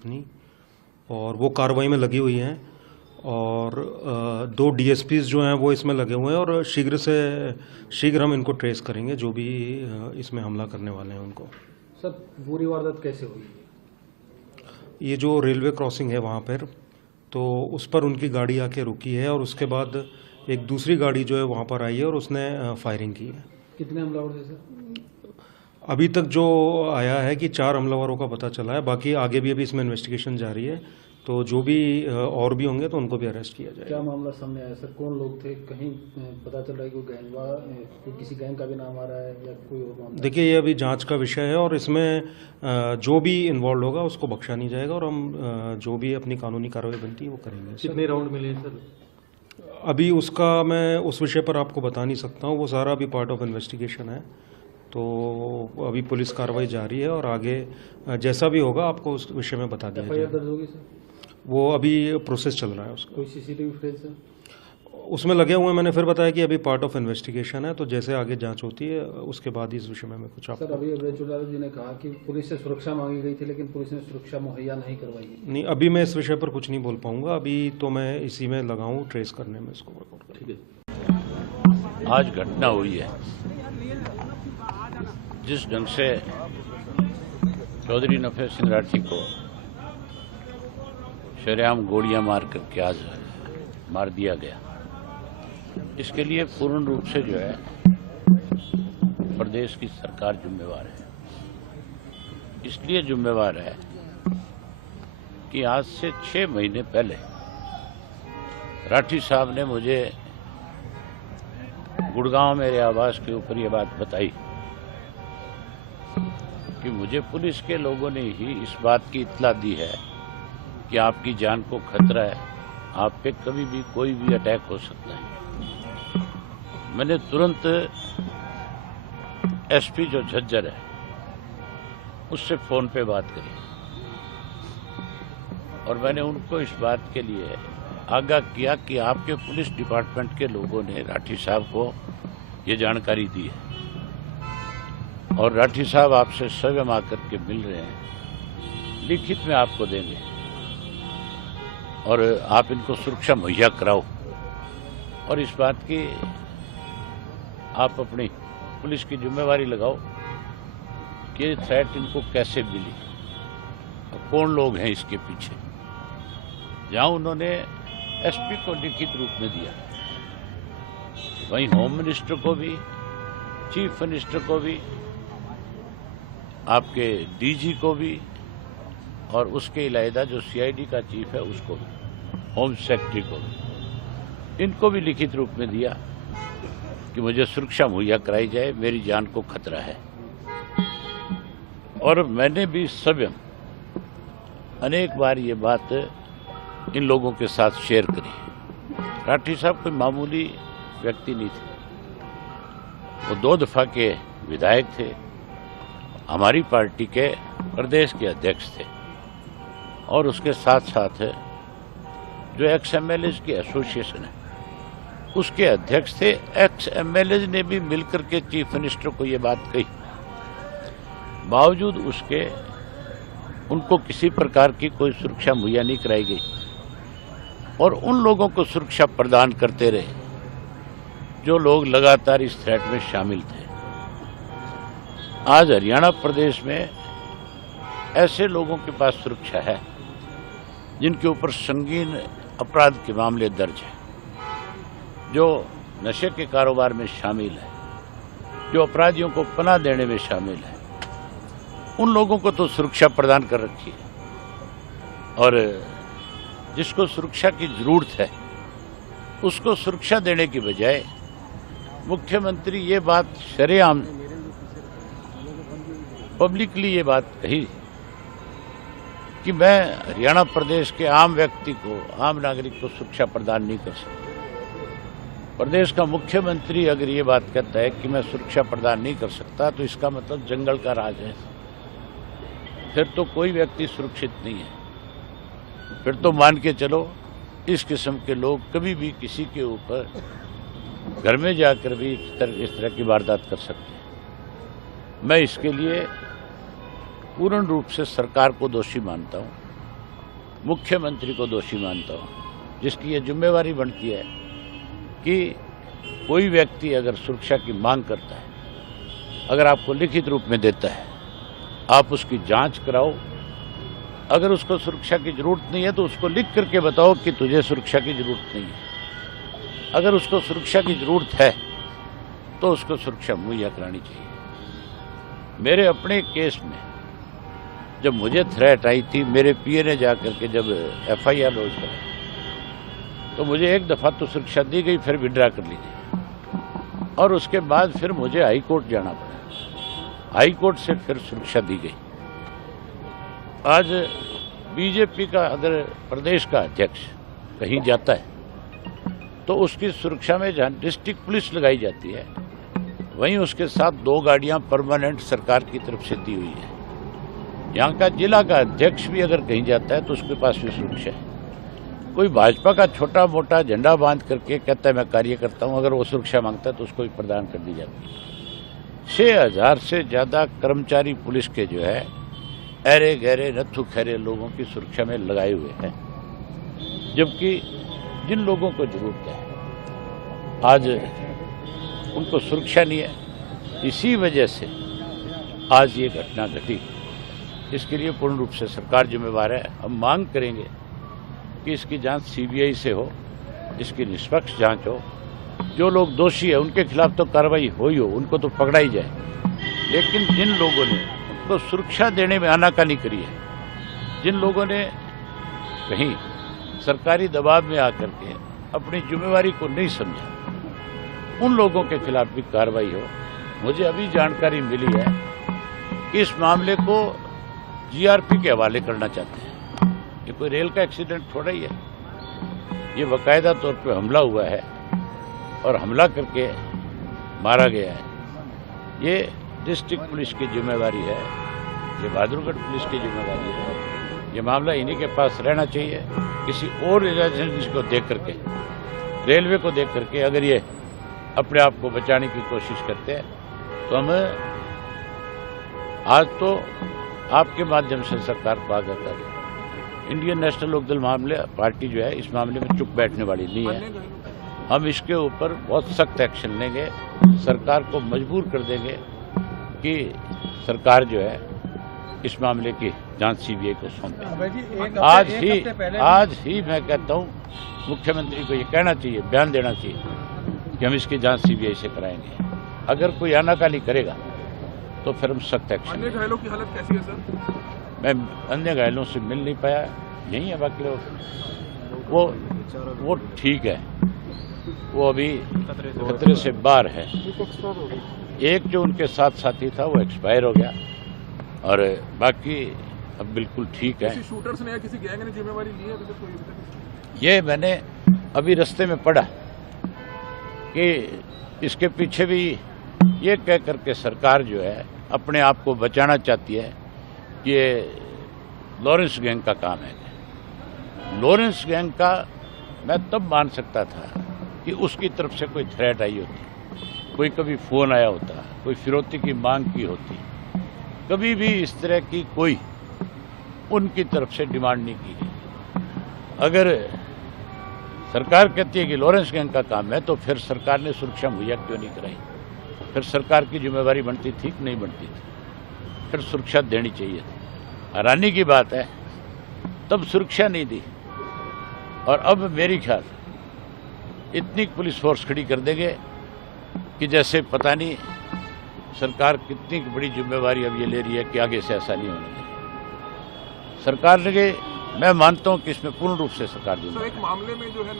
अपनी, और वो कार्रवाई में लगी हुई हैं। और 2 डीएसपीज जो हैं वो इसमें लगे हुए हैं, और शीघ्र से शीघ्र हम इनको ट्रेस करेंगे जो भी इसमें हमला करने वाले हैं उनको। सर, पूरी वारदात कैसे हुई? ये जो रेलवे क्रॉसिंग है वहाँ पर, तो उस पर उनकी गाड़ी आके रुकी है, और उसके बाद एक दूसरी गाड़ी जो है वहाँ पर आई है और उसने फायरिंग की है। कितने हमलावर थे सर? अभी तक जो आया है कि 4 हमलावरों का पता चला है, बाकी आगे भी अभी इसमें इन्वेस्टिगेशन जारी है, तो जो भी और भी होंगे तो उनको भी अरेस्ट किया जाएगा। क्या मामला सामने आया सर? कौन लोग थे? कहीं पता चल रहा है कोई किसी गैंग का भी नाम आ रहा है या कोई और मामला? देखिए, ये अभी जांच का विषय है, और इसमें जो भी इन्वॉल्व होगा उसको बख्शा नहीं जाएगा, और हम जो भी अपनी कानूनी कार्रवाई बनती है वो करेंगे। कितने राउंड मिले सर? अभी उसका मैं उस विषय पर आपको बता नहीं सकता हूँ, वो सारा अभी पार्ट ऑफ इन्वेस्टिगेशन है, तो अभी पुलिस कार्रवाई जारी है, और आगे जैसा भी होगा आपको उस विषय में बता दिया एफआईआर जाएगा। दर्ज होगी सर? वो अभी प्रोसेस चल रहा है उसका। कोई सीसीटीवी फुटेज सर? उसमें लगे हुए हैं, मैंने फिर बताया कि अभी पार्ट ऑफ इन्वेस्टिगेशन है, तो जैसे आगे जांच होती है उसके बाद ही इस विषय में मैं कुछ सर, आपको। अभी अभय चौटाला जी ने कहा कि पुलिस से सुरक्षा मांगी गई थी, लेकिन पुलिस ने सुरक्षा मुहैया नहीं करवाई। नहीं, अभी मैं इस विषय पर कुछ नहीं बोल पाऊंगा, अभी तो मैं इसी में लगा हूँ ट्रेस करने में इसको। ठीक है। आज घटना हुई है, जिस ढंग से चौधरी नफे सिंह राठी को शरेआम गोलियां मार करके आज मार दिया गया, इसके लिए पूर्ण रूप से जो है प्रदेश की सरकार जिम्मेवार है। इसलिए जिम्मेवार है कि आज से 6 महीने पहले राठी साहब ने मुझे गुड़गांव मेरे आवास के ऊपर ये बात बताई कि मुझे पुलिस के लोगों ने ही इस बात की इत्तला दी है कि आपकी जान को खतरा है, आप पे कभी भी कोई भी अटैक हो सकता है। मैंने तुरंत एसपी जो झज्जर है उससे फोन पे बात करी, और मैंने उनको इस बात के लिए आगाह किया कि आपके पुलिस डिपार्टमेंट के लोगों ने राठी साहब को ये जानकारी दी है, और राठी साहब आपसे स्वयं आकर के मिल रहे हैं, लिखित में आपको देंगे, और आप इनको सुरक्षा मुहैया कराओ, और इस बात की आप अपनी पुलिस की जिम्मेवारी लगाओ कि ये थ्रेट इनको कैसे मिली और कौन लोग हैं इसके पीछे। जहां उन्होंने एसपी को लिखित रूप में दिया, वहीं होम मिनिस्टर को भी, चीफ मिनिस्टर को भी, आपके डीजी को भी, और उसके इलावा जो सीआईडी का चीफ है उसको भी, होम सेक्रेटरी को भी, इनको भी लिखित रूप में दिया कि मुझे सुरक्षा मुहैया कराई जाए, मेरी जान को खतरा है। और मैंने भी स्वयं अनेक बार ये बात इन लोगों के साथ शेयर करी। राठी साहब कोई मामूली व्यक्ति नहीं थे, वो 2 दफा के विधायक थे, हमारी पार्टी के प्रदेश के अध्यक्ष थे, और उसके साथ साथ जो एक्स एमएलए की एसोसिएशन है उसके अध्यक्ष थे। एक्स एमएलए ने भी मिलकर के चीफ मिनिस्टर को ये बात कही, बावजूद उसके उनको किसी प्रकार की कोई सुरक्षा मुहैया नहीं कराई गई, और उन लोगों को सुरक्षा प्रदान करते रहे जो लोग लगातार इस थ्रेट में शामिल थे। आज हरियाणा प्रदेश में ऐसे लोगों के पास सुरक्षा है जिनके ऊपर संगीन अपराध के मामले दर्ज हैं, जो नशे के कारोबार में शामिल है, जो अपराधियों को पनाह देने में शामिल है, उन लोगों को तो सुरक्षा प्रदान कर रखी है, और जिसको सुरक्षा की जरूरत है उसको सुरक्षा देने की बजाय मुख्यमंत्री ये बात शरेआम पब्लिकली ये बात कही कि मैं हरियाणा प्रदेश के आम व्यक्ति को, आम नागरिक को सुरक्षा प्रदान नहीं कर सकता। प्रदेश का मुख्यमंत्री अगर ये बात कहता है कि मैं सुरक्षा प्रदान नहीं कर सकता, तो इसका मतलब जंगल का राज है, फिर तो कोई व्यक्ति सुरक्षित नहीं है। फिर तो मान के चलो इस किस्म के लोग कभी भी किसी के ऊपर घर में जाकर भी इस तरह की वारदात कर सकते हैं। मैं इसके लिए पूर्ण रूप से सरकार को दोषी मानता हूं, मुख्यमंत्री को दोषी मानता हूँ, जिसकी ये जिम्मेवारी बनती है कि कोई व्यक्ति अगर सुरक्षा की मांग करता है, अगर आपको लिखित रूप में देता है, आप उसकी जांच कराओ। अगर उसको सुरक्षा की जरूरत नहीं है तो उसको लिख करके बताओ कि तुझे सुरक्षा की जरूरत नहीं है। अगर उसको सुरक्षा की जरूरत है तो उसको सुरक्षा मुहैया करानी चाहिए। मेरे अपने केस में जब मुझे थ्रेट आई थी, मेरे पीए ने जाकर के जब एफआईआर लॉन्च करा तो मुझे एक दफ़ा तो सुरक्षा दी गई, फिर विड्रा कर ली गई और उसके बाद फिर मुझे हाई कोर्ट जाना पड़ा। हाई कोर्ट से फिर सुरक्षा दी गई। आज बीजेपी का अगर प्रदेश का अध्यक्ष कहीं जाता है तो उसकी सुरक्षा में जहाँ डिस्ट्रिक्ट पुलिस लगाई जाती है, वहीं उसके साथ 2 गाड़ियां परमानेंट सरकार की तरफ से दी हुई है। यहाँ का जिला का अध्यक्ष भी अगर कहीं जाता है तो उसके पास भी सुरक्षा है। कोई भाजपा का छोटा मोटा झंडा बांध करके कहता है मैं कार्य करता हूँ, अगर वो सुरक्षा मांगता है तो उसको भी प्रदान कर दी जाती है। 6000 से ज़्यादा कर्मचारी पुलिस के जो है ऐरे गहरे नत्थु खैरे लोगों की सुरक्षा में लगाए हुए हैं, जबकि जिन लोगों को जरूरत है आज उनको सुरक्षा नहीं है। इसी वजह से आज ये घटना घटी। इसके लिए पूर्ण रूप से सरकार जिम्मेवार है। हम मांग करेंगे कि इसकी जांच सीबीआई से हो, इसकी निष्पक्ष जांच हो। जो लोग दोषी है उनके खिलाफ तो कार्रवाई हो ही हो, उनको तो पकड़ा ही जाए। लेकिन जिन लोगों ने उनको सुरक्षा देने में आनाकानी करी है, जिन लोगों ने कहीं सरकारी दबाव में आकर के अपनी जिम्मेवारी को नहीं समझा, उन लोगों के खिलाफ भी कार्रवाई हो। मुझे अभी जानकारी मिली है कि इस मामले को जीआरपी के हवाले करना चाहते हैं। ये कोई रेल का एक्सीडेंट थोड़ा ही है, ये बाकायदा तौर पे हमला हुआ है और हमला करके मारा गया है। ये डिस्ट्रिक्ट पुलिस की जिम्मेवारी है, ये बहादुरगढ़ पुलिस की जिम्मेवारी है। ये मामला इन्हीं के पास रहना चाहिए। किसी और एजेंसी को देख करके, रेलवे को देख करके अगर ये अपने आप को बचाने की कोशिश करते हैं तो हम आज तो आपके माध्यम से सरकार को आगाह करें। इंडियन नेशनल लोकदल मामले पार्टी जो है इस मामले में चुप बैठने वाली नहीं है। हम इसके ऊपर बहुत सख्त एक्शन लेंगे, सरकार को मजबूर कर देंगे कि सरकार जो है इस मामले की जांच सीबीआई को सौंपे। आज ही मैं कहता हूँ मुख्यमंत्री को ये कहना चाहिए, बयान देना चाहिए कि हम इसकी जांच सीबीआई से कराएंगे। अगर कोई आनाकानी करेगा तो फिर हम सख्त एक्शन। अन्य घायलों की हालत कैसी है सर? मैं अन्य घायलों से मिल नहीं पाया, यही है बाकी लोग। वो ठीक है, वो अभी खतरे से बाहर है। एक जो उनके साथ साथी था वो एक्सपायर हो गया और बाकी अब बिल्कुल ठीक है। किसी शूटर्स ने या किसी गैंग ने जिम्मेवारी ली है अभी तक? कोई ये मैंने अभी रास्ते में पढ़ा कि इसके पीछे भी ये कह करके सरकार जो है अपने आप को बचाना चाहती है कि ये लॉरेंस गैंग का काम है। लॉरेंस गैंग का मैं तब मान सकता था कि उसकी तरफ से कोई थ्रेट आई होती, कोई कभी फ़ोन आया होता, कोई फिरौती की मांग की होती। कभी भी इस तरह की कोई उनकी तरफ से डिमांड नहीं की गई। अगर सरकार कहती है कि लॉरेंस गैंग का काम है तो फिर सरकार ने सुरक्षा मुहैया क्यों नहीं कराई? फिर सरकार की जिम्मेवारी बनती थी कि नहीं बनती थी? फिर सुरक्षा देनी चाहिए थी। हैरानी की बात है तब सुरक्षा नहीं दी और अब मेरी ख्याल इतनी पुलिस फोर्स खड़ी कर देंगे कि जैसे पता नहीं सरकार कितनी बड़ी जिम्मेवारी अब ये ले रही है कि आगे से ऐसा नहीं होना चाहिए। सरकार ने, मैं मानता हूं कि इसमें पूर्ण रूप से सरकार सर, एक मामले में जो है